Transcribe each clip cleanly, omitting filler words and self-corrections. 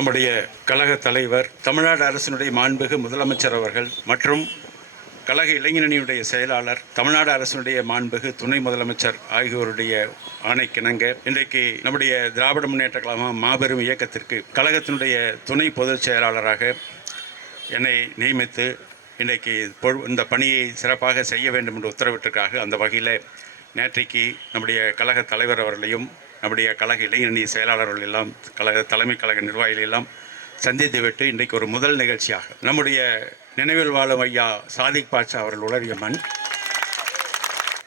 நம்முடைய கழக தலைவர், தமிழ்நாடு அரசினுடைய மாண்புமிகு முதலமைச்சர் அவர்கள் மற்றும் கழக இளைஞரணியுடைய செயலாளர், தமிழ்நாடு அரசினுடைய மாண்புமிகு துணை முதலமைச்சர் ஆகியோருடைய ஆணைக்கிணங்க இன்றைக்கு நம்முடைய திராவிட முன்னேற்ற கழகம் மாபெரும் இயக்கத்திற்கு கழகத்தினுடைய துணை பொதுச் செயலாளராக என்னை நியமித்து இன்றைக்கு இந்த பணியை சிறப்பாக செய்ய வேண்டும் என்று உத்தரவிட்டிருக்காங்க. அந்த வகையில் நேற்றைக்கு நம்முடைய கழக தலைவர் அவர்களையும் நம்முடைய கழக இளைஞரணி செயலாளர்கள் எல்லாம் தலைமை கழக நிர்வாகிகள் எல்லாம் சந்தித்து விட்டு இன்றைக்கு ஒரு முதல் நிகழ்ச்சியாக நம்முடைய நினைவில் வாழும் ஐயா சாதிக் பாட்சா அவர்கள் உளறிய மண்,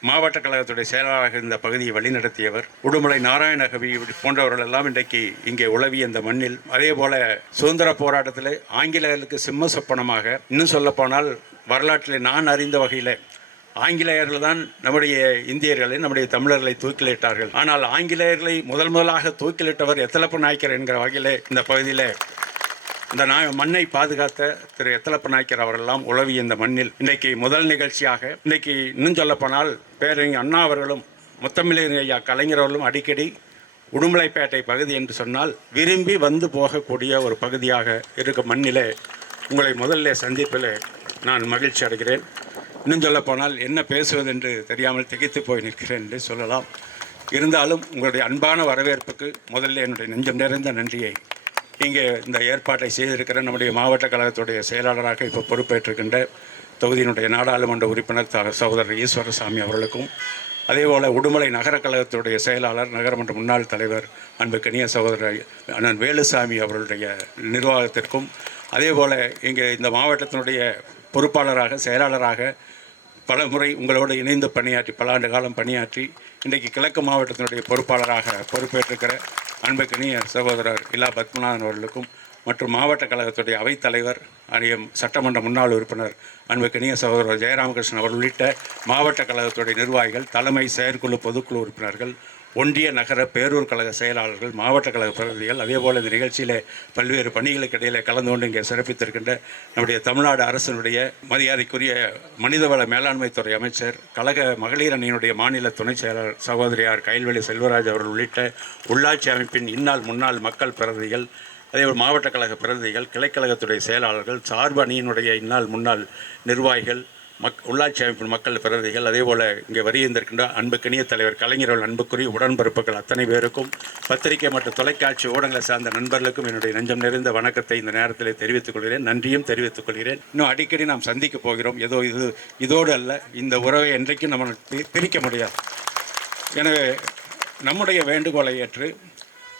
மாவட்ட கழகத்துடைய செயலாளராக இந்த பகுதியை வழிநடத்தியவர், உடுமலை நாராயணகவி போன்றவர்கள் எல்லாம் இன்றைக்கு இங்கே உளவிய இந்த மண்ணில், அதே போல சுதந்திர போராட்டத்தில் ஆங்கிலேயர்களுக்கு சிம்ம சொப்பனமாக, இன்னும் சொல்லப்போனால் வரலாற்றில் நான் அறிந்த வகையில் ஆங்கிலேயர்கள் தான் நம்முடைய இந்தியர்களை, நம்முடைய தமிழர்களை தூக்கிலிட்டார்கள். ஆனால் ஆங்கிலேயர்களை முதலாக தூக்கிலிட்டவர் எத்தலப்ப நாயக்கர் என்கிற வகையில் இந்த பகுதியில் இந்த மண்ணை பாதுகாத்த திரு எத்தலப்ப நாயக்கர் அவரெல்லாம் உளவிய இந்த மண்ணில் இன்றைக்கு முதல் நிகழ்ச்சியாக, இன்றைக்கு இன்னும் சொல்லப்போனால் பேரறிஞர் அண்ணா அவர்களும் முத்தமிழர் ஐயா கலைஞர் அவர்களும் அடிக்கடி உடுமலைப்பேட்டை பகுதி என்று சொன்னால் விரும்பி வந்து போகக்கூடிய ஒரு பகுதியாக இருக்கும் மண்ணிலே உங்களை முதல்ல சந்திப்பில் நான் மகிழ்ச்சி அடைகிறேன். இன்னும் சொல்லப்போனால் என்ன பேசுவது என்று தெரியாமல் திகைத்து போய் நிற்கிறேன் என்று சொல்லலாம். இருந்தாலும் உங்களுடைய அன்பான வரவேற்புக்கு முதல்ல என்னுடைய நெஞ்சம் நிறைந்த நன்றியை இங்கே இந்த ஏற்பாட்டை செய்திருக்கிற நம்முடைய மாவட்ட கழகத்துடைய செயலாளராக இப்போ பொறுப்பேற்றிருக்கின்ற தொகுதியினுடைய நாடாளுமன்ற உறுப்பினர் சகோதரர் ஈஸ்வரசாமி அவர்களுக்கும், அதேபோல் உடுமலை நகர கழகத்துடைய செயலாளர், நகரமன்ற முன்னாள் தலைவர் அன்புக்கனிய சகோதரர் அண்ணன் வேலுசாமி அவர்களுடைய நிர்வாகத்திற்கும், அதேபோல் இங்கே இந்த மாவட்டத்தினுடைய பொறுப்பாளராக செயலாளராக பல முறை உங்களோடு இணைந்து பணியாற்றி பல ஆண்டு காலம் பணியாற்றி இன்றைக்கு கிழக்கு மாவட்டத்தினுடைய பொறுப்பாளராக பொறுப்பேற்றிருக்கிற அன்புக்கனிய சகோதரர் இலா பத்மநாதன் அவர்களுக்கும் மற்றும் மாவட்ட கழகத்துடைய அவைத்தலைவர் சட்டமன்ற முன்னாள் உறுப்பினர் அன்புக்கனிய சகோதரர் ஜெயராமகிருஷ்ணன் அவர்கள் உள்ளிட்ட மாவட்ட கழகத்துடைய நிர்வாகிகள், தலைமை செயற்குழு பொதுக்குழு உறுப்பினர்கள், ஒன்றிய நகர பேரூர் கழக செயலாளர்கள், மாவட்ட கழக பிரதிநிதிகள், அதேபோல் இந்த நிகழ்ச்சியில் பல்வேறு பணிகளுக்கு இடையிலே கலந்து கொண்டு இங்கே சிறப்பித்திருக்கின்ற நம்முடைய தமிழ்நாடு அரசினுடைய மரியாதைக்குரிய மனிதவள மேலாண்மைத்துறை அமைச்சர், கழக மகளிர் அணியினுடைய மாநில துணை செயலாளர் சகோதரியார் கயல்வெளி செல்வராஜ் அவர்கள் உள்ளிட்ட உள்ளாட்சி அமைப்பின் இந்நாள் முன்னாள் மக்கள் பிரதிநிதிகள், அதேபோல் மாவட்ட கழக பிரதிநிதிகள், கிளைக்கழகத்துடைய செயலாளர்கள், சார்பு அணியினுடைய இந்நாள் முன்னாள் நிர்வாகிகள், உள்ளாட்சி அமைப்பின் மக்கள் பிரதிநிதிகள், அதேபோல் இங்கே வருகின்றிருக்கின்ற அன்புக்கனிய தலைவர் கலைஞர்கள், அன்புக்குரிய உடன்பிறப்புகள் அத்தனை பேருக்கும், பத்திரிகை மற்றும் தொலைக்காட்சி ஊடகங்களை சார்ந்த நண்பர்களுக்கும் என்னுடைய நெஞ்சம் நிறைந்த வணக்கத்தை இந்த நேரத்தில் தெரிவித்துக் கொள்கிறேன். நன்றியும் தெரிவித்துக் கொள்கிறேன். இன்னும் அடிக்கடி நாம் சந்திக்க போகிறோம். ஏதோ இதோடு அல்ல, இந்த உறவை என்றைக்கும் நம்ம பிரிக்க முடியாது. எனவே நம்முடைய வேண்டுகோளை ஏற்று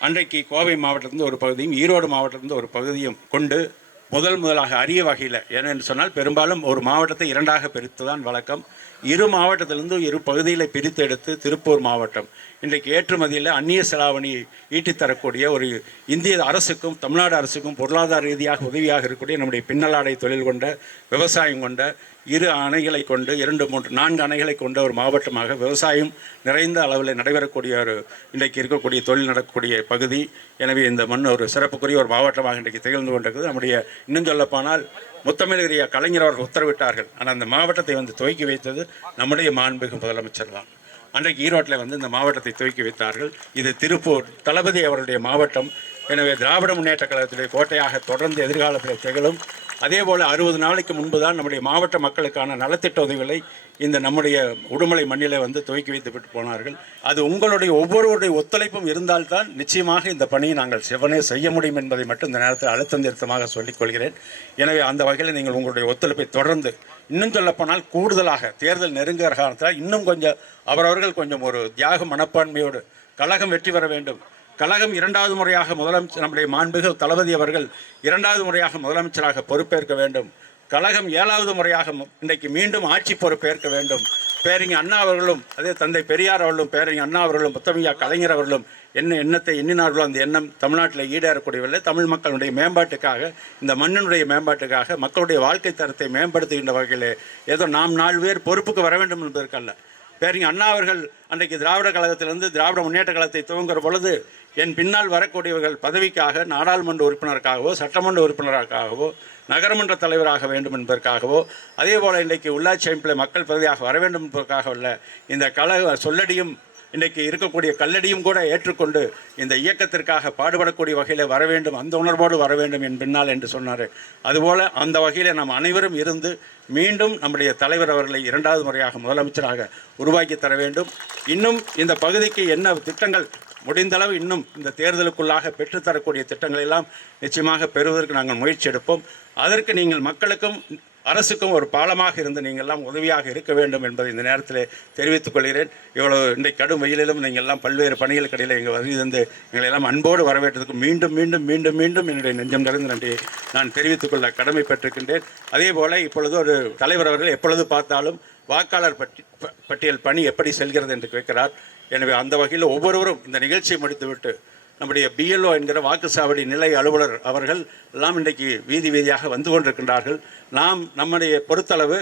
அன்றைக்கு கோவை மாவட்டத்திலிருந்து ஒரு பகுதியும் ஈரோடு மாவட்டத்திலிருந்து ஒரு பகுதியும் கொண்டு முதலாக அரிய வகையில், ஏனென்று சொன்னால் பெரும்பாலும் ஒரு மாவட்டத்தை இரண்டாக பிரித்து தான் வழக்கம். இரு மாவட்டத்திலிருந்து இரு பகுதிகளை பிரித்து எடுத்து திருப்பூர் மாவட்டம் இன்றைக்கு ஏற்றுமதியில் அந்நிய செலாவணி ஈட்டித்தரக்கூடிய ஒரு இந்திய அரசுக்கும் தமிழ்நாடு அரசுக்கும் பொருளாதார ரீதியாக உதவியாக இருக்கக்கூடிய நம்முடைய பின்னலாடை தொழில் கொண்ட, விவசாயம் கொண்ட, இரு அணைகளை கொண்டு 2, 3, 4 அணைகளை கொண்ட ஒரு மாவட்டமாக விவசாயம் நிறைந்த அளவில் நடைபெறக்கூடிய ஒரு இன்றைக்கு இருக்கக்கூடிய தொழில் நடக்கக்கூடிய பகுதி. எனவே இந்த மண் ஒரு சிறப்புக்குரிய ஒரு மாவட்டமாக இன்றைக்கு திகழ்ந்து கொண்டிருக்கிறது. நம்முடைய இன்னும் சொல்லப்போனால் முத்தமிழறிய கலைஞர் அவர்கள் உத்தரவிட்டார்கள். ஆனால் அந்த மாவட்டத்தை வந்து துவக்கி வைத்தது நம்முடைய மாண்புமிகு முதலமைச்சர் தான். அன்றைக்கு ஈரோட்டில் வந்து இந்த மாவட்டத்தை துவக்கி வைத்தார்கள். இது திருப்பூர் தளபதி அவருடைய மாவட்டம். எனவே திராவிட முன்னேற்ற கழகத்துடைய கோட்டையாக தொடர்ந்து எதிர்காலத்தில் திகழும். அதேபோல் 60 நாளைக்கு முன்பு தான் நம்முடைய மாவட்ட மக்களுக்கான நலத்திட்ட உதவிகளை இந்த நம்முடைய உடுமலை மண்ணிலே வந்து துவக்கி வைத்துவிட்டு போனார்கள். அது உங்களுடைய ஒவ்வொருவருடைய ஒத்துழைப்பும் இருந்தால்தான் நிச்சயமாக இந்த பணியை நாங்கள் செவ்வனே செய்ய முடியும் என்பதை மட்டும் இந்த நேரத்தில் அழுத்தம் திருத்தமாக சொல்லிக் கொள்கிறேன். எனவே அந்த வகையில் நீங்கள் உங்களுடைய ஒத்துழைப்பை தொடர்ந்து, இன்னும் சொல்லப்போனால் கூடுதலாக தேர்தல் நெருங்குகிற காரணத்தில் இன்னும் கொஞ்சம் அவரவர்கள் கொஞ்சம் ஒரு தியாக மனப்பான்மையோடு கழகம் வெற்றி பெற வேண்டும். கழகம் 2வது முறையாக முதலமைச்சர் நம்முடைய மாண்புமிகு தளபதி அவர்கள் 2வது முறையாக முதலமைச்சராக பொறுப்பேற்க வேண்டும். கழகம் 7வது முறையாக இன்றைக்கு மீண்டும் ஆட்சி பொறுப்பேற்க வேண்டும். பேரறிஞர் அண்ணா அவர்களும், அதே தந்தை பெரியார் அவர்களும், பேரறிஞர் அண்ணா அவர்களும், முத்தமிழ் கலைஞர் அவர்களும் என்ன எண்ணத்தை எண்ணினார்களோ அந்த எண்ணம் தமிழ்நாட்டில் ஈடேறக்கூடியவில்லை. தமிழ் மக்களுடைய மேம்பாட்டுக்காக, இந்த மண்ணினுடைய மேம்பாட்டுக்காக, மக்களுடைய வாழ்க்கை தரத்தை மேம்படுத்துகின்ற வகையில் ஏதோ நாம் 4 பேர் பொறுப்புக்கு வர வேண்டும் என்பதற்கல்ல. பேரறிஞர் அண்ணா அவர்கள் அன்றைக்கு திராவிட கழகத்திலிருந்து திராவிட முன்னேற்ற கழகத்தை துவங்குகிற பொழுது என் பின்னால் வரக்கூடியவர்கள் பதவிக்காக, நாடாளுமன்ற உறுப்பினருக்காகவோ, சட்டமன்ற உறுப்பினருக்காகவோ, நகரமன்ற தலைவராக வேண்டும் என்பதற்காகவோ, அதே போல் இன்றைக்கு உள்ளாட்சி அமைப்பில் மக்கள் பிரதியாக வர வேண்டும் என்பதற்காக உள்ள இந்த கழக சொல்லடியும் இன்றைக்கு இருக்கக்கூடிய கல்லடியும் கூட ஏற்றுக்கொண்டு இந்த இயக்கத்திற்காக பாடுபடக்கூடிய வகையில் வர வேண்டும், அந்த உணர்வோடு வர வேண்டும் என் பின்னால் என்று சொன்னார். அதுபோல் அந்த வகையில் நாம் அனைவரும் இருந்து மீண்டும் நம்முடைய தலைவர் அவர்களை 2வது முறையாக முதலமைச்சராக உருவாக்கி தர வேண்டும். இன்னும் இந்த பகுதிக்கு என்ன திட்டங்கள் முடிந்தளவு இன்னும் இந்த தேர்தலுக்குள்ளாக பெற்றுத்தரக்கூடிய திட்டங்கள் எல்லாம் நிச்சயமாக பெறுவதற்கு நாங்கள் முயற்சி எடுப்போம். அதற்கு நீங்கள் மக்களுக்கும் அரசுக்கும் ஒரு பாலமாக இருந்து நீங்கள் எல்லாம் உதவியாக இருக்க வேண்டும் என்பதை இந்த நேரத்தில் தெரிவித்துக் கொள்கிறேன். இவ்வளவு இன்றைக்கு கடும் வெயிலிலும் நீங்கள் எல்லாம் பல்வேறு பணிகளுக்கு இடையில் எங்கள் வருகிறது எங்களை எல்லாம் அன்போடு வரவேற்றதுக்கு மீண்டும் மீண்டும் மீண்டும் மீண்டும் என்னுடைய நெஞ்சம் நிறைந்த நன்றியை நான் தெரிவித்துக் கொள்ள கடமைப்பட்டிருக்கின்றேன். அதே போல் இப்பொழுது ஒரு தலைவர் அவர்கள் எப்பொழுது பார்த்தாலும் வாக்காளர் பட்டியல் பணி எப்படி செல்கிறது என்று கேட்கிறார். எனவே அந்த வகையில் ஒவ்வொருவரும் இந்த நிகழ்ச்சியை முடித்துவிட்டு நம்முடைய BLO என்கிற வாக்குச்சாவடி நிலை அலுவலர் அவர்கள் எல்லாம் இன்றைக்கு வீதி வீதியாக வந்து கொண்டிருக்கின்றார்கள். நாம் நம்முடைய பொறுத்தளவு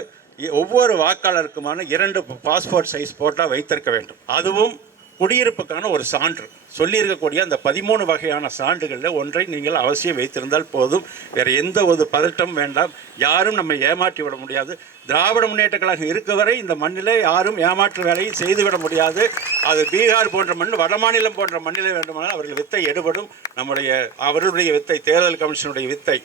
ஒவ்வொரு வாக்காளருக்குமான 2 பாஸ்போர்ட் சைஸ் போட்டோ வைத்திருக்க வேண்டும். அதுவும் குடியிருப்புக்கான ஒரு சான்று சொல்லியிருக்கக்கூடிய அந்த 13 வகையான சான்றுகளில் ஒன்றை நீங்கள் அவசியம் வைத்திருந்தால் போதும். வேறு எந்த ஒரு பதட்டம் வேண்டாம். யாரும் நம்மை ஏமாற்றி விட முடியாது. திராவிட முன்னேற்ற கழகம் இருக்க வரை இந்த மண்ணிலே யாரும் ஏமாற்று வேலையை செய்துவிட முடியாது. அது பீகார் போன்ற மண், வடமாநிலம் போன்ற மண்ணிலே வேண்டுமானால் அவர்கள் வித்தை எடுபடும். அவர்களுடைய வித்தை, தேர்தல் கமிஷனுடைய வித்தை,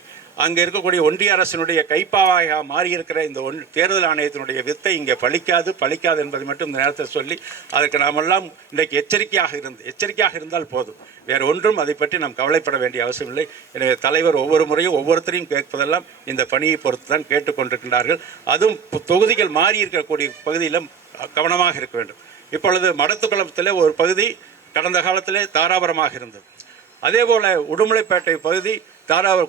அங்கே இருக்கக்கூடிய ஒன்றிய அரசினுடைய கைப்பாவாக மாறியிருக்கிற இந்த தேர்தல் ஆணையத்தினுடைய வித்தை இங்கே பலிக்காது என்பதை மட்டும் இந்த நேரத்தில் சொல்லி அதற்கு நாமெல்லாம் இன்றைக்கு எச்சரிக்கையாக இருந்தால் போதும். வேறு ஒன்றும் அதை பற்றி நாம் கவலைப்பட வேண்டிய அவசியமில்லை. எனவே தலைவர் ஒவ்வொரு முறையும் ஒவ்வொருத்தரையும் கேட்பதெல்லாம் இந்த பணியை பொறுத்து தான் கேட்டுக்கொண்டிருக்கின்றார்கள். அதுவும் தொகுதிகள் மாறி இருக்கக்கூடிய பகுதியிலும் கவனமாக இருக்க வேண்டும். இப்பொழுது மடத்துக்குளத்தில் ஒரு பகுதி கடந்த காலத்திலே தாராபுரமாக இருந்தது. அதேபோல் உடுமலைப்பேட்டை பகுதி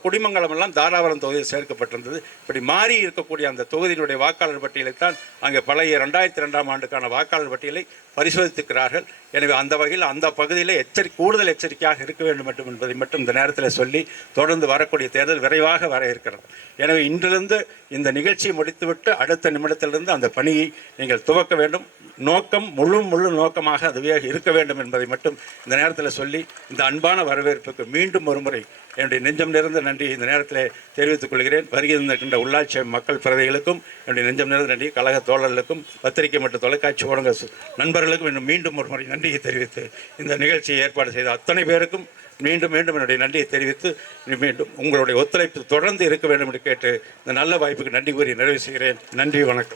குடிமங்கலம் எல்லாம் தாராபுரம் தொகுதியில் சேர்க்கப்பட்டிருந்தது. இப்படி மாறி இருக்கக்கூடிய அந்த தொகுதியினுடைய வாக்காளர் பட்டியலைத்தான் அங்கே பழைய 2002ஆம் ஆண்டுக்கான வாக்காளர் பட்டியலை பரிசோதித்திருக்கிறார்கள். எனவே அந்த வகையில் அந்த பகுதியில் கூடுதல் எச்சரிக்கையாக இருக்க வேண்டும் என்பதை மட்டும் இந்த நேரத்தில் சொல்லி தொடர்ந்து வரக்கூடிய தேர்தல் விரைவாக வர இருக்கிறது. எனவே இன்றிலிருந்து இந்த நிகழ்ச்சியை முடித்துவிட்டு அடுத்த நிமிடத்திலிருந்து அந்த பணியை நீங்கள் துவக்க வேண்டும். நோக்கம் முழு நோக்கமாக அதுவே இருக்க வேண்டும் என்பதை மட்டும் இந்த நேரத்தில் சொல்லி இந்த அன்பான வரவேற்புக்கு மீண்டும் ஒரு முறை என்னுடைய நெஞ்சம் நிறைந்த நன்றியை இந்த நேரத்தில் தெரிவித்துக் கொள்கிறேன். வருகை இருக்கின்ற உள்ளாட்சி மக்கள் பிரதிகளுக்கும் என்னுடைய நெஞ்சம் நிறைந்த நன்றி, கழக தோழர்களுக்கும், பத்திரிகை மற்றும் தொலைக்காட்சி ஊடக நண்பர்களுக்கும் மீண்டும் ஒரு முறை நன்றியை தெரிவித்து இந்த நிகழ்ச்சியை ஏற்பாடு செய்த அத்தனை பேருக்கும் மீண்டும் என்னுடைய நன்றியை தெரிவித்து மீண்டும் உங்களுடைய ஒத்துழைப்பு தொடர்ந்து இருக்க வேண்டும் என்று கேட்டு இந்த நல்ல வாய்ப்புக்கு நன்றி கூறி நிறைவு செய்கிறேன். நன்றி, வணக்கம்.